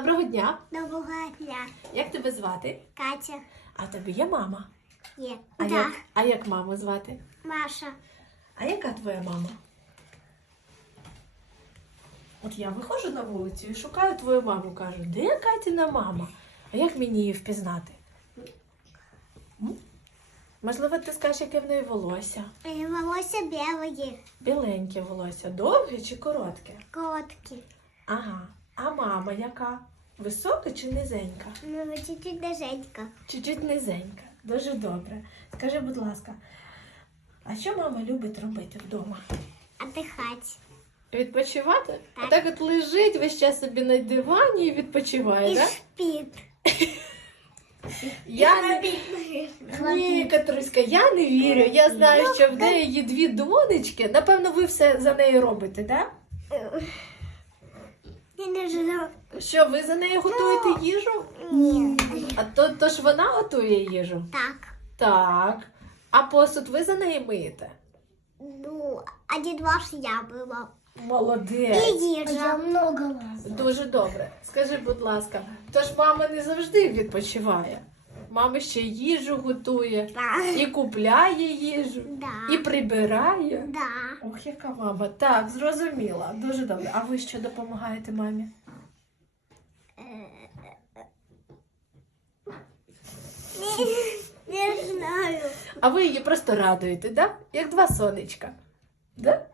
Доброго дня! Доброго дня, Як тебе звати? Катя. А в тебе є мама? Є. А, да. як, а як маму звати? Маша. А яка твоя мама? От я виходжу на вулицю і шукаю твою маму, кажу, де Катіна мама? А як мені її впізнати? М? Можливо, ти скажеш, яке в неї волосся? Е, Волосся білої, Біленьке волосся, довге чи коротке? короткі. Ага. А мама яка? Висока чи низенька? Ну, чуть-чуть деженька. Чуть-чуть низенька. Дуже добре. Скажи, будь ласка, а що мама любить робити вдома? Отдихать. Відпочивати? Так. Отак от лежить весь час собі на дивані і відпочиває, І так? спить. Я не... Ні, Катруська, я не вірю. Я знаю, що в неї є дві донечки. Напевно, ви все за нею робите, так? Я не знаю. Що, ви за нею готуєте їжу? Ні. А то, то ж вона готує їжу. Так. Так. А посуд ви за неї миєте? Ну, один два я була. Молодець. І їжа. много раз. Дуже добре. Скажи, будь ласка, то ж мама не завжди відпочиває. Мама ще їжу готує, Да. і купляє їжу, Да. і прибирає. Да. Ох, яка мама. Так, зрозуміла. Дуже добре. А ви що допомагаєте мамі? Не знаю. А ви її просто радуєте, да? Як два сонечка. Да?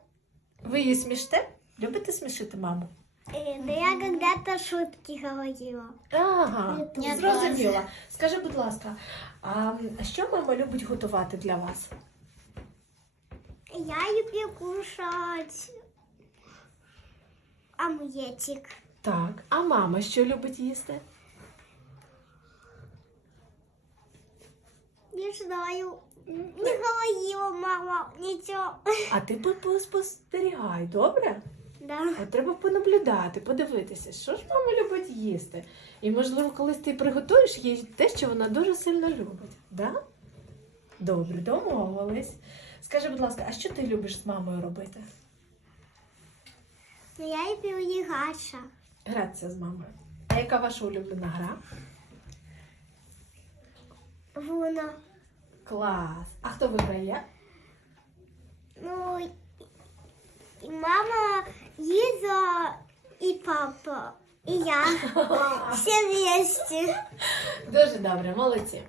Ви її сміште? Любите смішити маму? Э, Да я когда-то шутки говорила. Ага, Я зрозуміла. Скажи, будь ласка, а що мама любить готувати для вас? Я люблю кушать омлетик. Так, а мама що любить їсти? Не знаю. Не говорила мама ничего. А ти по- по- спостерігай, добре? Да. От треба понаблюдати, подивитися, що ж мама любить їсти. І, можливо, колись ти приготуєш їй те, що вона дуже сильно любить. Да? Добре, домовились. Скажи, будь ласка, а що ти любиш з мамою робити? Но я люблю играться. Гратися з мамою. А яка ваша улюблена гра? Вуна. Клас. А хто виграє? Ну, и мама, Лиза и папа. И я. Все вместе. Дуже добре, молодці.